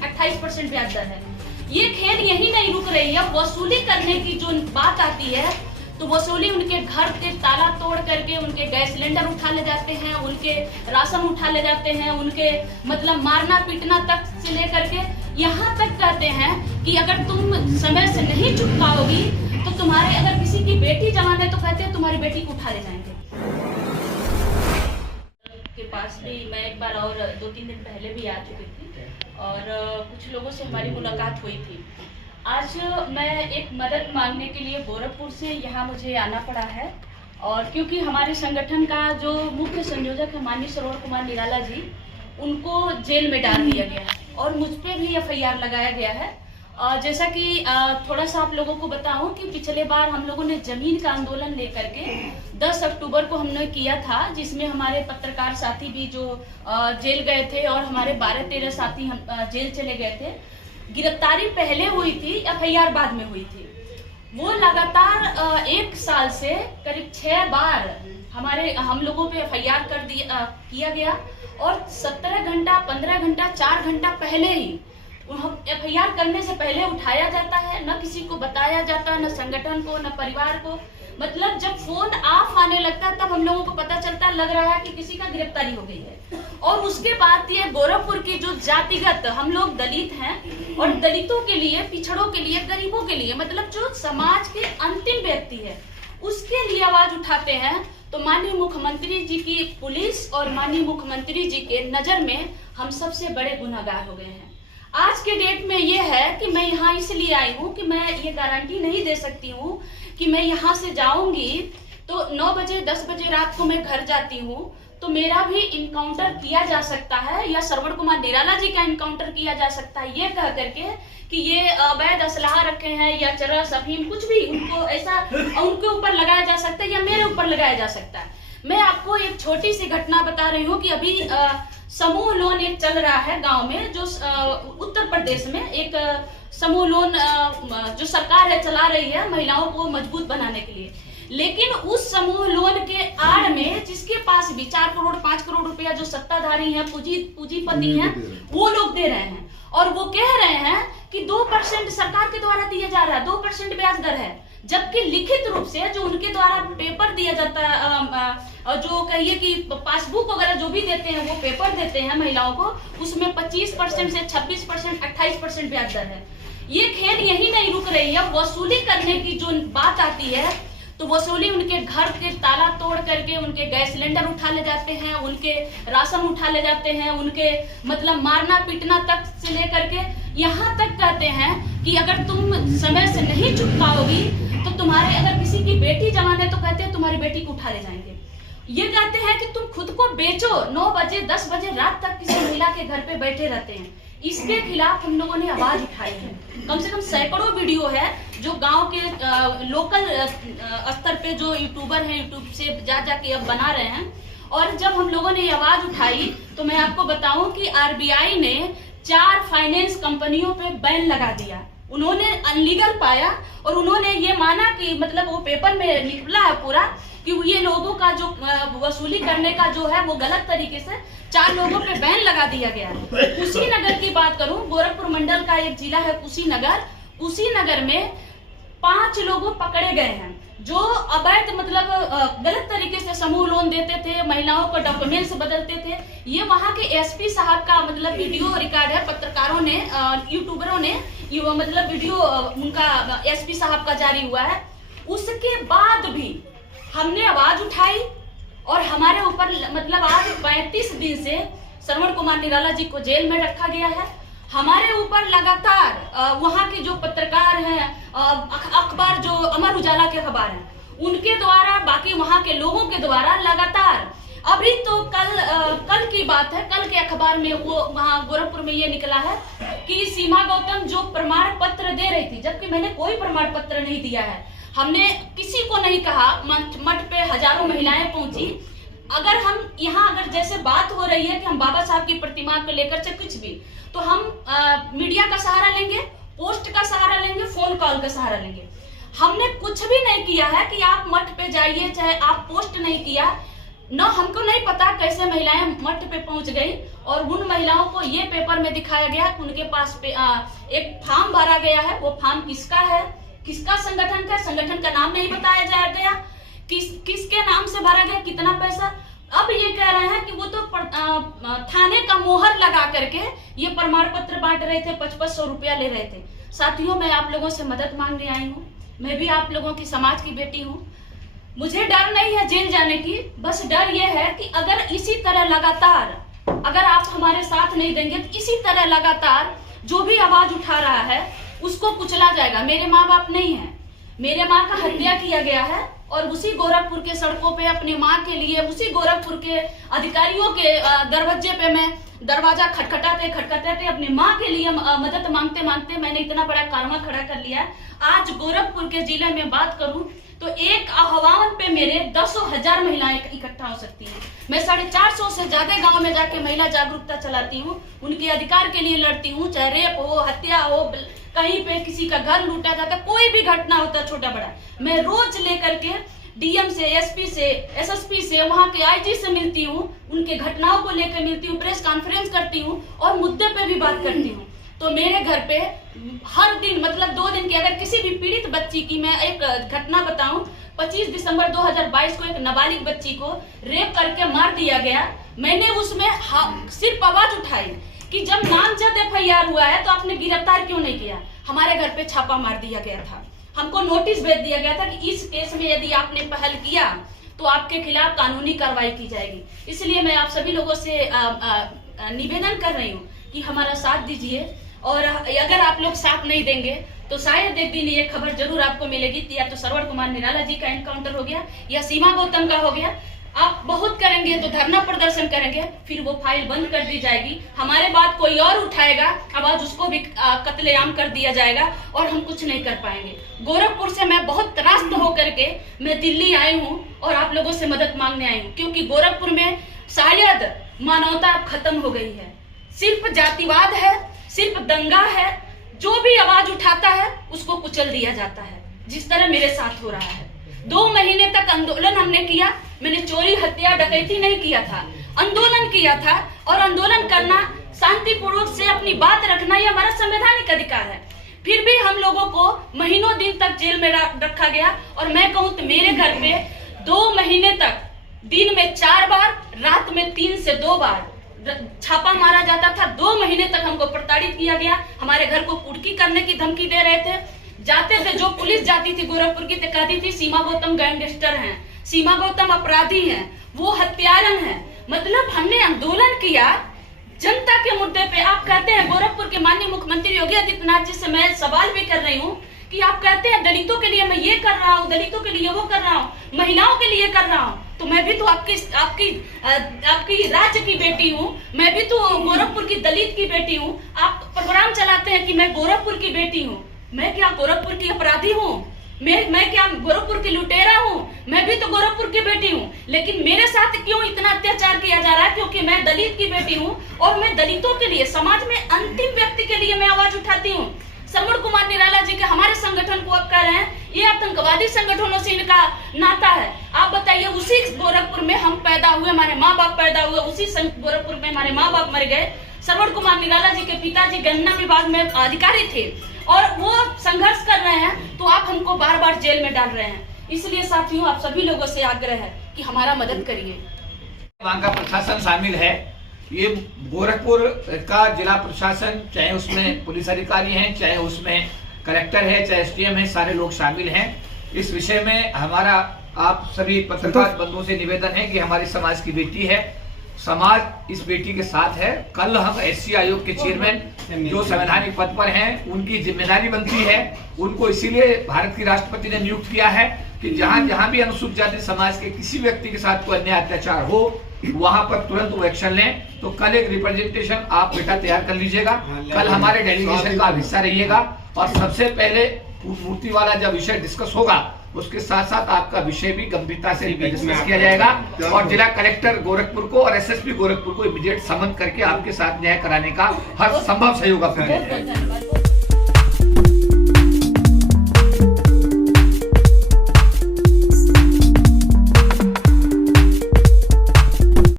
28% ब्याज दर है। ये खेल यही नहीं रुक रही है, वसूली करने की जो बात आती है तो वसूली उनके घर के ताला तोड़ करके उनके गैस सिलेंडर उठा ले जाते हैं, उनके राशन उठा ले जाते हैं, उनके मतलब मारना पीटना तक से लेकर के यहाँ तक कहते हैं कि अगर तुम समय से नहीं चुकाओगी तो तुम्हारे अगर किसी की बेटी जवान है तो कहते हैं तुम्हारी बेटी को उठा ले जाएंगे। के पास भी मैं एक बार और 2-3 दिन पहले भी आ चुकी थी और कुछ लोगों से हमारी मुलाकात हुई थी। आज मैं एक मदद मांगने के लिए गोरखपुर से यहाँ मुझे आना पड़ा है और क्योंकि हमारे संगठन का जो मुख्य संयोजक है माननीय श्रवण कुमार निराला जी, उनको जेल में डाल दिया गया है और मुझ पे भी FIR लगाया गया है। जैसा कि थोड़ा सा आप लोगों को बताऊं कि पिछले बार हम लोगों ने जमीन का आंदोलन लेकर के 10 अक्टूबर को हमने किया था, जिसमें हमारे पत्रकार साथी भी जो जेल गए थे और हमारे 12-13 साथी जेल चले गए थे। गिरफ्तारी पहले हुई थी, FIR बाद में हुई थी। वो लगातार 1 साल से करीब 6 बार हम लोगों पे FIR किया गया और 17 घंटा 15 घंटा 4 घंटा पहले ही FIR करने से पहले उठाया जाता है, न किसी को बताया जाता, न संगठन को न परिवार को। मतलब जब फोन ऑफ आने लगता है तब हम लोगों को पता चलता लग रहा है कि किसी का गिरफ्तारी हो गई है। और उसके बाद ये गोरखपुर की जो जातिगत हम लोग दलित हैं और दलितों के लिए, पिछड़ों के लिए, गरीबों के लिए, मतलब जो समाज के अंतिम व्यक्ति है उसके लिए आवाज उठाते हैं, तो माननीय मुख्यमंत्री जी की पुलिस और माननीय मुख्यमंत्री जी के नजर में हम सबसे बड़े गुनहगार हो गए हैं। आज के डेट में ये है कि मैं यहाँ इसलिए आई हूँ कि मैं ये गारंटी नहीं दे सकती हूँ कि मैं यहाँ से जाऊंगी तो 9 बजे 10 बजे रात को मैं घर जाती हूँ तो मेरा भी इनकाउंटर किया जा सकता है या श्रवण कुमार निराला जी का इनकाउंटर किया जा सकता है, ये कह करके कि ये अवैध असलाह रखे हैं या चरस अफीम कुछ भी उनको ऐसा उनके ऊपर लगाया जा सकता है या मेरे ऊपर लगाया जा सकता है। मैं आपको एक छोटी सी घटना बता रही हूँ कि अभी समूह लोन एक चल रहा है गांव में, जो उत्तर प्रदेश में एक समूह लोन जो सरकार है चला रही है महिलाओं को मजबूत बनाने के लिए। लेकिन उस समूह लोन के आड़ में जिसके पास भी 4 करोड़ 5 करोड़ रुपया जो सत्ताधारी हैं, पूंजीपति हैं, वो लोग दे रहे हैं और वो कह रहे हैं कि 2% सरकार के द्वारा दिया जा रहा है, 2% ब्याज दर है, जबकि लिखित रूप से जो उनके द्वारा पेपर दिया जाता है, जो कहिए कि पासबुक वगैरह जो भी देते हैं वो पेपर देते हैं महिलाओं को, उसमें 25% से 26% 28% ब्याज दर है। ये खेल यही नहीं रुक रही है, वसूली करने की जो बात आती है तो वसूली उनके घर के ताला तोड़ करके उनके गैस सिलेंडर उठा ले जाते हैं, उनके राशन उठा ले जाते हैं, उनके मतलब मारना पीटना तक से लेकर के यहाँ तक कहते हैं कि अगर तुम समय से नहीं चुकाओगी तो तुम्हारे अगर किसी की बेटी जवान है तो कहते हैं तुम्हारी बेटी को उठा ले जाएंगे। ये कहते हैं कि तुम खुद को बेचो, 9 बजे 10 बजे रात तक किसी महिला के घर पे बैठे रहते हैं। इसके खिलाफ हम लोगों ने आवाज उठाई है। कम से कम सैकड़ों वीडियो है जो गांव के लोकल स्तर पे जो यूट्यूबर हैं, यूट्यूब से जाके अब बना रहे हैं। और जब हम लोगों ने ये आवाज उठाई तो मैं आपको बताऊं कि RBI ने 4 फाइनेंस कंपनियों पे बैन लगा दिया। उन्होंने अनलीगल पाया और उन्होंने ये माना कि मतलब वो पेपर में निकला है पूरा कि ये लोगों का जो वसूली करने का जो है वो गलत तरीके से 4 लोगों पे बैन लगा दिया गया है। कुशीनगर की बात करूं, गोरखपुर मंडल का एक जिला है कुशीनगर में 5 लोग पकड़े गए हैं जो अवैध मतलब गलत तरीके से समूह लोन देते थे, महिलाओं को डॉक्यूमेंट्स बदलते थे। ये वहां के SP साहब का मतलब वीडियो रिकॉर्ड है, पत्रकारों ने यूट्यूबरों ने मतलब वीडियो उनका SP साहब का जारी हुआ है। उसके बाद भी हमने आवाज उठाई और हमारे ऊपर मतलब आज 35 दिन से श्रवण कुमार निराला जी को जेल में रखा गया है। हमारे ऊपर लगातार वहां के जो पत्रकार हैं, अखबार जो अमर उजाला के अखबार हैं, उनके द्वारा, बाकी वहां के लोगों के द्वारा लगातार, अभी तो कल की बात है, कल के अखबार में वो वहां गोरखपुर में ये निकला है कि सीमा गौतम जो प्रमाण पत्र दे रही थी, जबकि मैंने कोई प्रमाण पत्र नहीं दिया है। हमने किसी को नहीं कहा, मठ पे हजारों महिलाएं पहुंची। अगर हम यहाँ अगर जैसे बात हो रही है कि हम बाबा साहब की प्रतिमा को लेकर से कुछ भी, तो हम मीडिया का सहारा लेंगे, पोस्ट का सहारा लेंगे, फोन कॉल का सहारा लेंगे। हमने कुछ भी नहीं किया है कि आप मठ पे जाइए, चाहे आप पोस्ट नहीं किया। ना हमको नहीं पता कैसे महिलाएं मठ पे पहुंच गई, और उन महिलाओं को ये पेपर में दिखाया गया कि उनके पास एक फॉर्म भरा गया है। वो फॉर्म किसका है, किसका संगठन का, संगठन का नाम नहीं बताया जा गया, किसके नाम से भरा गया, कितना पैसा। अब ये कह रहे हैं कि वो तो थाने का मोहर लगा करके ये प्रमाण पत्र बांट रहे थे, 5500 रुपया ले रहे थे। साथियों, मैं आप लोगों से मदद मांगने आई हूँ। मैं भी आप लोगों की समाज की बेटी हूँ। मुझे डर नहीं है जेल जाने की, बस डर ये है कि अगर इसी तरह लगातार, अगर आप हमारे साथ नहीं देंगे तो इसी तरह लगातार जो भी आवाज उठा रहा है उसको कुचला जाएगा। मेरे माँ बाप नहीं है, मेरे माँ का हत्या किया गया है, और उसी गोरखपुर के सड़कों पे अपनी माँ के लिए, उसी गोरखपुर के अधिकारियों के दरवाजे पे मैं दरवाजा खटखटाते अपनी माँ के लिए मदद मांगते मांगते मैंने इतना बड़ा कारनामा खड़ा कर लिया है। आज गोरखपुर के जिले में बात करूं तो एक आह्वान पे मेरे 10,000 महिलाएं इकट्ठा हो सकती हैं। मैं 450 से ज्यादा गांव में जाके महिला जागरूकता चलाती हूँ, उनके अधिकार के लिए लड़ती हूँ। चाहे रेप हो, हत्या हो, कहीं पे किसी का घर लूटा जाता, कोई भी घटना होता छोटा बड़ा, मैं रोज लेकर के डीएम से, एसपी से, एसएसपी से, वहाँ के आईजी से मिलती हूँ, उनके घटनाओं को लेकर मिलती हूँ, प्रेस कॉन्फ्रेंस करती हूँ और मुद्दे पे भी बात करती हूँ। तो मेरे घर पे हर दिन, मतलब 2 दिन की, अगर किसी भी पीड़ित बच्ची की मैं एक घटना बताऊं, 25 दिसंबर 2022 को एक नाबालिग बच्ची को रेप करके मार दिया गया। मैंने उसमें सिर्फ आवाज उठाई कि जब नामजद एफआईआर हुआ है तो आपने गिरफ्तार क्यों नहीं किया। हमारे घर पे छापा मार दिया गया था, हमको नोटिस भेज दिया गया था कि इस केस में यदि आपने पहल किया तो आपके खिलाफ कानूनी कार्रवाई की जाएगी। इसलिए मैं आप सभी लोगों से निवेदन कर रही हूँ कि हमारा साथ दीजिए, और अगर आप लोग साथ नहीं देंगे तो शायद एक दिन ये खबर जरूर आपको मिलेगी, या तो श्रवण कुमार निराला जी का एनकाउंटर हो गया या सीमा गौतम का हो गया। आप बहुत करेंगे तो धरना प्रदर्शन करेंगे, फिर वो फाइल बंद कर दी जाएगी, हमारे बात कोई और उठाएगा, आवाज उसको भी कत्लेआम कर दिया जाएगा और हम कुछ नहीं कर पाएंगे। गोरखपुर से मैं बहुत त्रास्त होकर के मैं दिल्ली आई हूँ और आप लोगों से मदद मांगने आई हूँ, क्योंकि गोरखपुर में शायद मानवता अब खत्म हो गई है। सिर्फ जातिवाद है, सिर्फ दंगा है, जो भी आवाज उठाता है उसको कुचल दिया जाता है, जिस तरह मेरे साथ हो रहा है। 2 महीने तक आंदोलन हमने किया, मैंने चोरी, हत्या, डकैती नहीं किया था, आंदोलन किया था, और आंदोलन करना, शांतिपूर्वक से अपनी बात रखना, ये हमारा संवैधानिक अधिकार है। फिर भी हम लोगों को महीनों दिन तक जेल में रखा गया, और मैं कहूँ तो मेरे घर पे 2 महीने तक दिन में 4 बार, रात में 3 से 2 बार छापा मारा जाता था। 2 महीने तक हमको प्रताड़ित किया गया, हमारे घर को कुर्की करने की धमकी दे रहे थे। जाते थे, जो पुलिस जाती थी गोरखपुर की तो कहती थी सीमा गौतम गैंगस्टर हैं, सीमा गौतम अपराधी हैं, वो हत्यारन हैं। मतलब हमने आंदोलन किया जनता के मुद्दे पे। आप कहते हैं, गोरखपुर के माननीय मुख्यमंत्री योगी आदित्यनाथ जी से मैं सवाल भी कर रही हूँ कि आप कहते हैं दलितों के लिए मैं ये कर रहा हूँ, दलितों के लिए वो कर रहा हूँ, महिलाओं के लिए कर रहा हूँ, तो मैं भी तो आपकी राज्य की बेटी हूँ, मैं भी तो गोरखपुर की दलित की बेटी हूँ। आप प्रोग्राम चलाते हैं कि मैं गोरखपुर की बेटी हूँ, मैं क्या गोरखपुर की अपराधी हूँ? मैं क्या गोरखपुर की लुटेरा हूँ? मैं भी तो गोरखपुर की बेटी हूँ, लेकिन मेरे साथ क्यों इतना अत्याचार किया जा रहा है? क्योंकि मैं दलित की बेटी हूँ और मैं दलितों के लिए, समाज में अंतिम व्यक्ति के लिए मैं आवाज उठाती हूँ। श्रवण कुमार निराला जी के हमारे संगठन को आप कह रहे हैं ये आतंकवादी संगठनों से इनका नाता है। आप बताइए, उसी गोरखपुर में हम पैदा हुए, हमारे माँ बाप पैदा हुए, उसी गोरखपुर में हमारे माँ बाप मर गए। श्रवण कुमार निराला जी के पिताजी गन्ना विभाग में अधिकारी थे और वो संघर्ष कर रहे हैं, तो आप हमको बार बार जेल में डाल रहे हैं। इसलिए साथियों, आप सभी लोगों से आग्रह है कि हमारा मदद करिए। वहाँ का प्रशासन शामिल है, ये गोरखपुर का जिला प्रशासन, चाहे उसमें पुलिस अधिकारी हैं, चाहे उसमें कलेक्टर है, चाहे एसडीएम है, सारे लोग शामिल हैं। इस विषय में हमारा आप सभी पत्रकार बंधुओं से निवेदन है कि हमारी समाज की बेटी है, समाज इस बेटी के साथ है। कल हम एससी आयोग के चेयरमैन जो संवैधानिक पद पर हैं, उनकी जिम्मेदारी बनती है, उनको इसीलिए भारत की राष्ट्रपति ने नियुक्त किया है कि जहां जहां भी अनुसूचित जाति समाज के किसी व्यक्ति के साथ कोई अन्याय अत्याचार हो, वहां पर तुरंत वो एक्शन लें। तो कल एक रिप्रेजेंटेशन आप बेटा तैयार कर लीजिएगा, कल हमारे डेलीगेशन का हिस्सा रहिएगा, और सबसे पहले मूर्ति वाला जब विषय डिस्कस होगा उसके साथ साथ आपका विषय भी गंभीरता से डिस्कस किया जाएगा, और जिला कलेक्टर गोरखपुर को और एसएसपी गोरखपुर को इमीडिएट समन करके आपके साथ न्याय कराने का हर संभव सहयोग आपको।